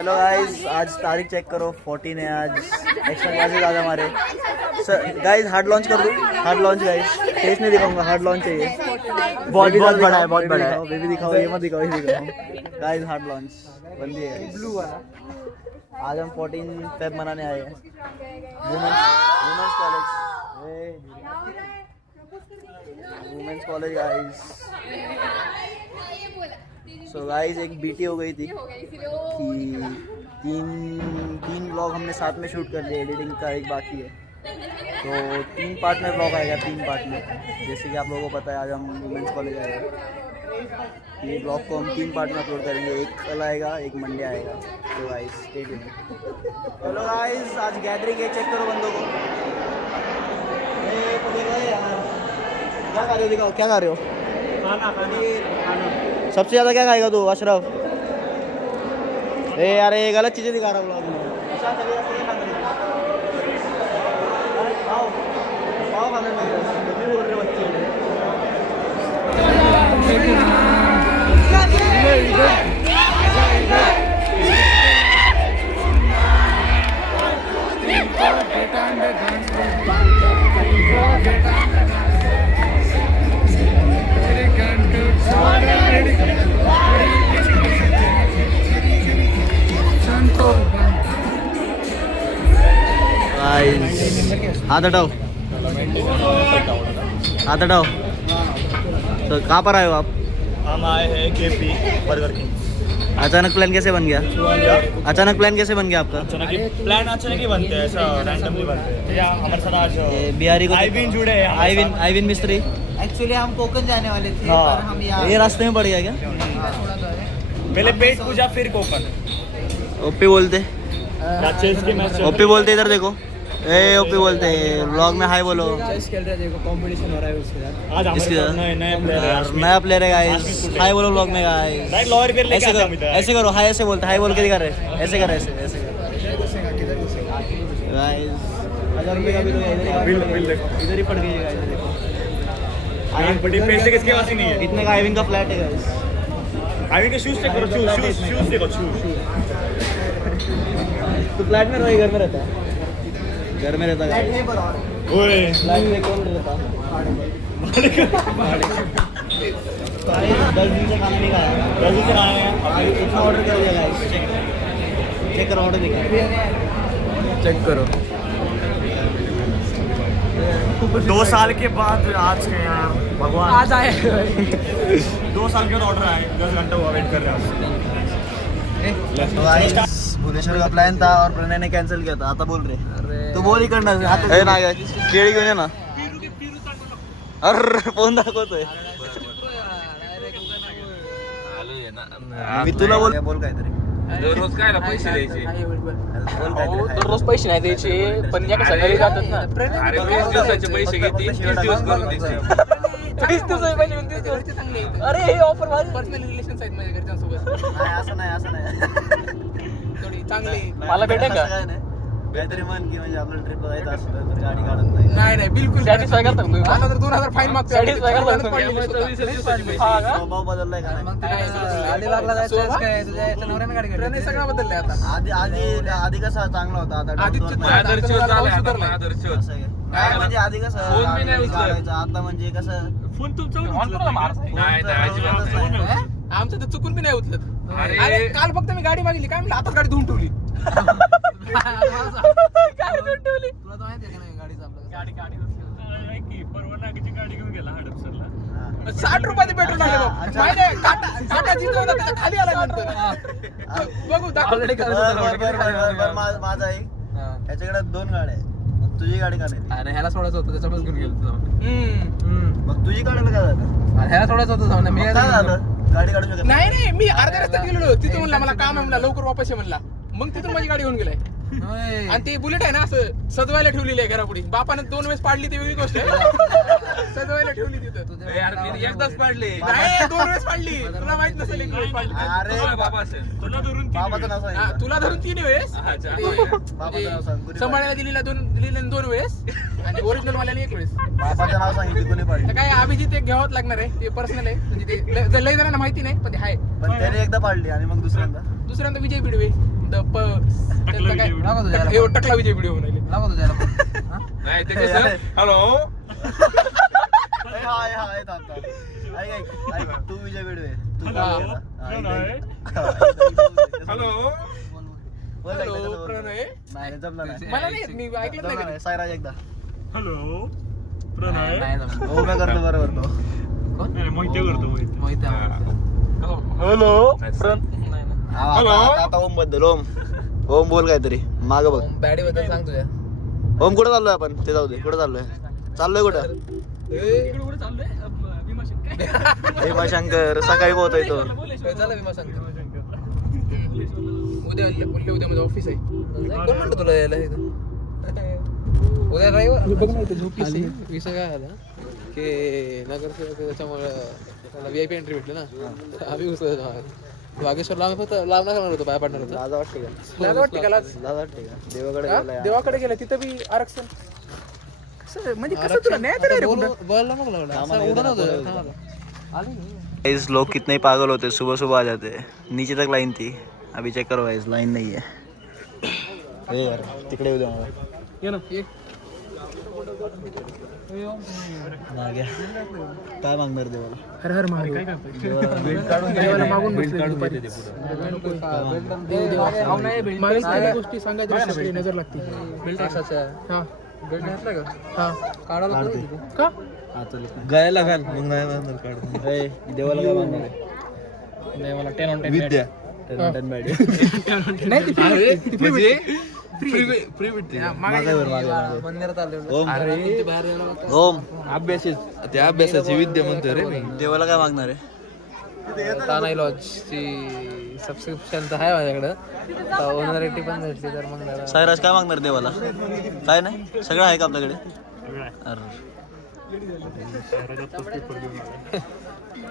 Hello guys, आज तारीख check करो 14 है आज। एक्स्ट्रा क्लासेस आज हमारे। सर गाइस हार्ड लॉन्च कर दूँ? हार्ड लॉन्च गाइस, फेस नहीं दिखाऊंगा, हार्ड लॉन्च चाहिए। बहुत बड़ा है, बहुत बड़ा है। बेबी दिखाओ, ये मत दिखाओ, ये दिखाओ गाइस। हार्ड लॉन्च बंदी है ब्लू वाला। आज हम 14 फेब मनाने आए हैं women's college guys. So guys एक बीटी हो गई थी कि तीन व्लॉग हमने साथ में शूट कर लिए, एडिटिंग का एक बाकी है। तो 3 पार्ट में व्लॉग आएगा, 3 पार्ट में। जैसे कि आप लोगों को पता है आज हम वुमेन्स कॉलेज आए हैं। ये ब्लॉग को हम 3 पार्ट में अपलोड करेंगे, एक कल आएगा, एक मंडे आएगा। तो guys stay tuned. Hello guys, आज गैदरिंग है, चेक करो बंदों को। क्या खा रहे हो, दिखाओ क्या खा रहे हो? खाना। सबसे ज़्यादा क्या खाएगा तू अशरफ? यार ये गलत चीज़ें दिखा रहा हूँ। हाथ हटाओ, हाथ हटाओ। तो कहाँ पर आए हो आप? हम आए हैं केपी बर्गर किंग। अचानक प्लान कैसे बन गया? अचानक प्लान कैसे बन गया आपका? अचानक ही बनते हैं, ऐसा रैंडमली बनते हैं। या हमारे साथ आज बिहारी को आईविन जुड़े हैं। आईविन मिस्त्री। एक्चुअली हम कोकन जाने वाले थे, हाँ। पर हम यहाँ ये रास्ते में पड़ गया क्या? पहले पेट पूजा फिर कोकन। ओपी बोलते, चेस के मैच ओपी बोलते, इधर देखो। ओपी बोलते, व्लॉग में हाय बोलो। चेस खेल रहे थे, कंपटीशन हो रहा है उसके साथ। आज इसके हमारे नए प्लेयर है। नया प्लेयर है गाइस, हाय बोलो व्लॉग में गाइस। राइट लॉयर पे लेके आते हैं। ऐसे करो, हाय ऐसे बोलते, हाय बोल के दिखा रहे, ऐसे कर, ऐसे गाइस। 1000 रुपये का बिल देखो, इधर ही पड़ गई है गाइस, देखो। आईविन बड़ी पैसे किसके पास ही नहीं है। इतने का आईविन का फ्लैट है गाइस। आईविन के शूज चेक करो, शूज देखो, शूज। तो फ्लैट में रहो, घर में रहता है? घर में रहता है। ओए फ्लैट में कौन रहता? 10 दिन से खाना नहीं खाया। जल्दी से आए हैं। इतना ऑर्डर कर दिया गाइस। चेक करो, ऑर्डर दिखा, चेक करो। 2 साल के बाद आज के यार भगवान आज आए 2 साल के बाद ऑर्डर आए। 10 घंटा हुआ वेट कर रहे हैं। भुवनेश्वर का प्लान था और प्रणय ने कैंसिल किया था। आता बोल रहे तो बोल ही करना है ना, केळी घेऊन ये ना। अरे फोन दाखवतोय मी तुला बोल काहीतरी। दररोज काय पैसे द्यायचे? बोल काहीतरी। दररोज पैसे नाही द्यायचे, पण या सगळी जातात ना। अरे 20 दिवसाचे पैसे घेते, 30 दिवस करून द्यायचे. 30 दिवसाचे पैसे घेऊन 30 दिवस चांगले. अरे हे ऑफर माझी पर्सनल रिलेशन्स आहेत माझ्या घरच्यांसोबत. नाही असं नाही थोडी चांगली. मला भेटेल का? काहीतरी म्हण की म्हणजे आपल्याला ट्रिप जायचं असलं तर गाडी काढत नाही नाही बिलकुल सॅटिस्फाय करता तुम्ही. मला तर 2000 फाईन मागतो. सॅटिस्फाय करता तुम्ही. 20 दिवसाचे पैसे. हा का? स्वभाव बदललाय का नाही? अलिबागला जायचं काय? तुझ्या नवऱ्याने गाडी घेतली. सगळं बदललंय आता. आधी कसा चांगला होता, आता आधीच आदर्श झाला आता, आदर्श. असं आहे. काय म्हणजे आधी कसं फोन बी नाही उचलत. काढायचं, आता म्हणजे कसं फोन तुमचा नाही अजिबात नाही. आमचं तर चुकून बी नाही उचलत. अरे. अरे काल फक्त मी गाडी मागितली, काय म्हणलं आता गाडी धुवून ठेवली. गाडी धुवून ठेवली. तुला तर माहिती आहे का नाही गाडीचं आपलं गाडी परवानागीची गाडी घेऊन गेला हडपसरला. 60 रुपयाचे पेट्रोल टाकले बाबा. माहिती आहे टाटा जिथं होता त्याच्या खाली आला नंतर. बघू दाखव. माझा एक ह्याच्याकडे 2 गाड्या आहेत. मग तुझी गाडी का नाही? अरे ह्याला सोडायचं होतं त्याच्यामुळेच घेऊन गेलो. मग तुझी गाडीला काय झालं? ह्याला सोडायचं होतं जाऊन मी काय झालं? गाडी काढू शकत नाही मी अर्ध्या रस्त्यात गेलो. तिथं म्हणला मला काम आहे, म्हणला लवकर वापस ये म्हणला. मग तिथून माझी गाडी घेऊन गेलाय. आणि ती बुलेट आहे ना असं सजवायला ठेवलेली आहे घरापुढे. बापाने 2 वेळेस पाडली ती वेगळी गोष्ट आहे. सजवायला ठेवली तिथं. यार मी एकदाच पाडले. नाही 2 वेळेस पाडली. तुला माहित नसेल एक वेळेस पाडली. अरे तुझा बाबा असेल. तुला धरून बाबाचं नाव सांग. हा, तुला धरून 3 वेळेस. अच्छा. बाबाचं नाव सांग. कुणी सांभाळायला दिलेला 2 वेळेस आणि ओरिजिनल वाल्याने 1 वेळेस. बाबाचं नाव सांगितलं कोणी तर पाडली? काय अभिजित एक घ्यावंच लागणार आहे. ते पर्सनल आहे म्हणजे ते लय जणांना माहिती नाही पण ते आहे. पण त्याने एकदा पाडली आणि मग दुसऱ्यांदा दुसऱ्यांदा विजय बिडवे टकला विजय बिडवे म्हणाले. नाही ते कसं हॅलो तू विजय बेडवे तू हॅलो प्रणय नाही जमलं नाही मला नाही येत, मी ऐकलं नाही कधी. सायराज एकदा हॅलो प्रणय हो काय करतो बरोबर तो मोहिते करतो मोहिते हॅलो आता ओम बद्दल ओम बोल काहीतरी माग बघ बॅडी बद्दल सांग तुझ्या. ओम कुठं चाललोय आपण ते जाऊ दे कुठं चाललोय कुठं भीमाशंकर सकाळी पोहतोय तो झालं भीमाशंकर उद्या उद्या माझं ऑफिस आहे. कोण म्हणतो तुला यायला इथं? उद्या रविवार विषय काय आला की नगरसेवक त्याच्यामुळे त्याला VIP एंट्री भेटली ना. आम्ही वागेश्वर फक्त लांब करणार होतो, पाय पडणार होतो. लाज वाटते का लाज वाटते का? लाज वाटते का देवाकडे हा? गेलाय. देवाकडे गेलं तिथं बी आरक्षण म्हणजे कसं तुला न्याय तरी रे कुठं? गाइस लोग कितने पागल होते हैं, सुबह सुबह आ जाते हैं. नीचे तक लाइन थी, अभी चेक करो गाइस लाइन नहीं है. ए यार तिकडे उद्या मला ये ना ये काय मागणार देवाला? हर हर महादेव. देवाला मागून बसले दुपारी. मागेच काही गोष्टी सांगायच्या असतात, नजर लागते. हा बेल्ट घातला का? हा काढायला का? गायला घाल मग नाही मागणार काढ. देवाला काय मागणार आहे? देवाला 10 on 10 विद्या नाही ती free ओम अभ्यासाची विद्या म्हणतो रे मी. देवाला काय मागणार आहे? तानाई लॉजची सबस्क्रिप्शन तर आहे माझ्याकडं. ओनरिटी पण भेटली तर मग जरा सायराज काय मागणार देवाला? काय नाही सगळं आहे का आपल्याकडे?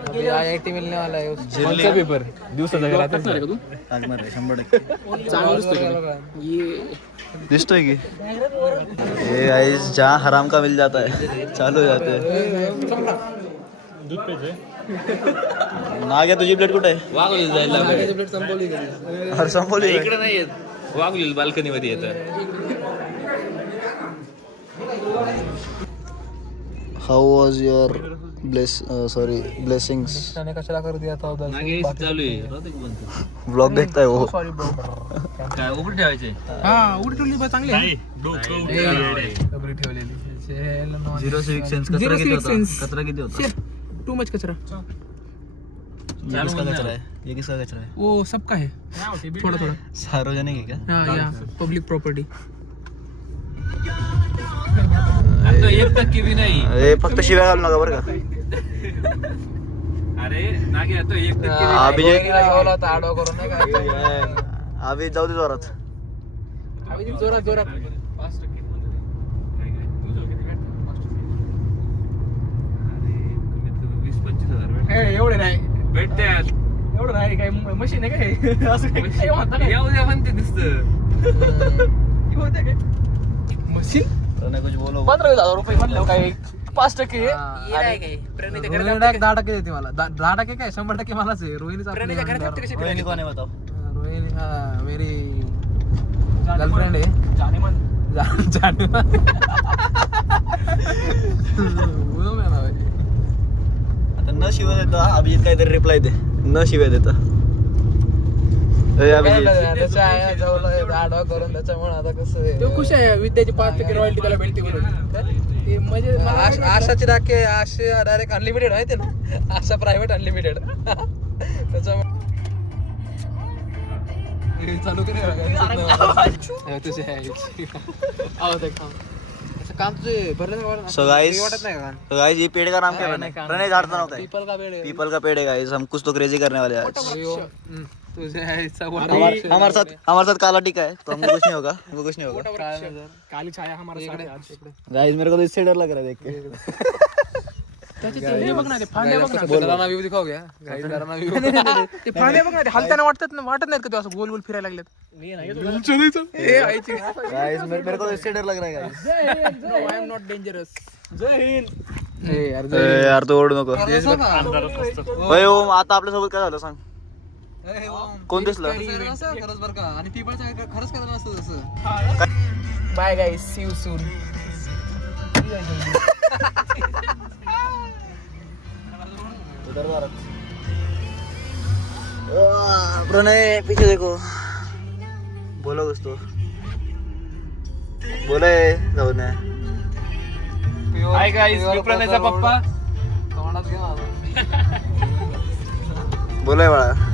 अरे IIT मिळणे वाला आहे. कोणता पेपर दिवसाचा लागणार आहे 100%. दिसतोय की ये गाइस जहाँ हराम का मिल जाता है चालू हो जाते हैं. दूध पाहिजे नाग्या तुझी प्लेट कुठे आहे? वागलेलं जायला प्लेट संपवली गेली. अरे संपवली इकडे नाही येत, वागलेलं बाल्कनी मध्ये येतं. How was your blessings? त्याने कशाला करू दिया था उधर? मागे AC चालू आहे ब्लॉग देखताय हो. Sorry bro. काय उघड ठेवायचे हा उडी ठेवली बा चांगली आहे. डोकं कबरी ठेवलेली. 0 civic sense कचरा किती होता? कचरा किती होता? टू मच कचरा. ये किसका कचरा है? ये किसका कचरा है? वो सबका है थोड़ा थोड़ा. सार्वजनिक है क्या? हाँ या पब्लिक प्रॉपर्टी. आता 1% बी नाही. हे फक्त शिव्या घालू नका बरं का. अरे नागे आता 1% बी नाही. अभिजित लावला होता आडवा करून नाही का? अभि जाऊ दे जोरात. अभिजित जोरात जोरात. 5% काय काय तुझं किती भेटतं? 20-25 हजार एवढे नाही भेटतात. एवढं नाही काय मशीन आहे काय असं काय येऊ द्या म्हणते नुसतं. मशीन. प्रणय कुछ बोलो. 15,000 रुपये म्हणलं काय 5% डायरेक्ट 10% देते मला. 10% काय 100% मलाच आहे. रोहिणीचा रोहिणी कौन है बताओ? रोहिणी हा मेरी गर्लफ्रेंड आहे. जानेमन आता न शिव्या देता अभिजित काहीतरी रिप्लाय दे. न शिव्या देता आडवा करून त्याच्यामुळे आता कसं खुश आहे. विद्याची 5% रॉयल्टी त्याला भेटते म्हणून. ते म्हणजे आशाची डाके आशा डायरेक्ट अनलिमिटेड माहिती ना. आशा प्रायव्हेट अनलिमिटेड त्याच्यामुळे चालू करे तुझे काम तुझे भरलं. So guys, वाटत नाही का? तो गाइस ये पेड़ का नाम क्या है? प्रणय झाड़ता ना होता है. पीपल का पेड़ है. पीपल का पेड़ है गाइस. हम कुछ तो क्रेजी करने वाले हैं आज. तुझे हमारे साथ काला टीका है तो हमको कुछ नहीं होगा. हमको कुछ नहीं होगा काली छाया हमारे साथ है आज. गाइस. मेरे को तो इससे डर लग रहा है देख के. त्याचे ते बघ ना ते फांदे बघ ना. डराना व्ह्यू दिखाओ गया गाइस. डराना व्ह्यू ते फांदे बघ ना ते हलताना वाटत नाहीत का ते असं गोल गोल फिरायला लागलेत. ए आईची गाइस मेरे को तो इससे डर लग रहा है guys. I am not dangerous. जय हिंद. ए यार यार तू ओढू नको. ओय ओम आता आपल्या सोबत काय झालं सांग. कोण दिसलं खरंच बरं का आणि पीपलच्या खरंच करायला असतं तसं. Bye guys, see you soon. Pranay पीछे देखो. बोलो कुछ तो. बोले जाऊ नये. हाय गाईज, मी प्रणयचा पप्पा. तोंडात घ्या. बोलाय बाळा.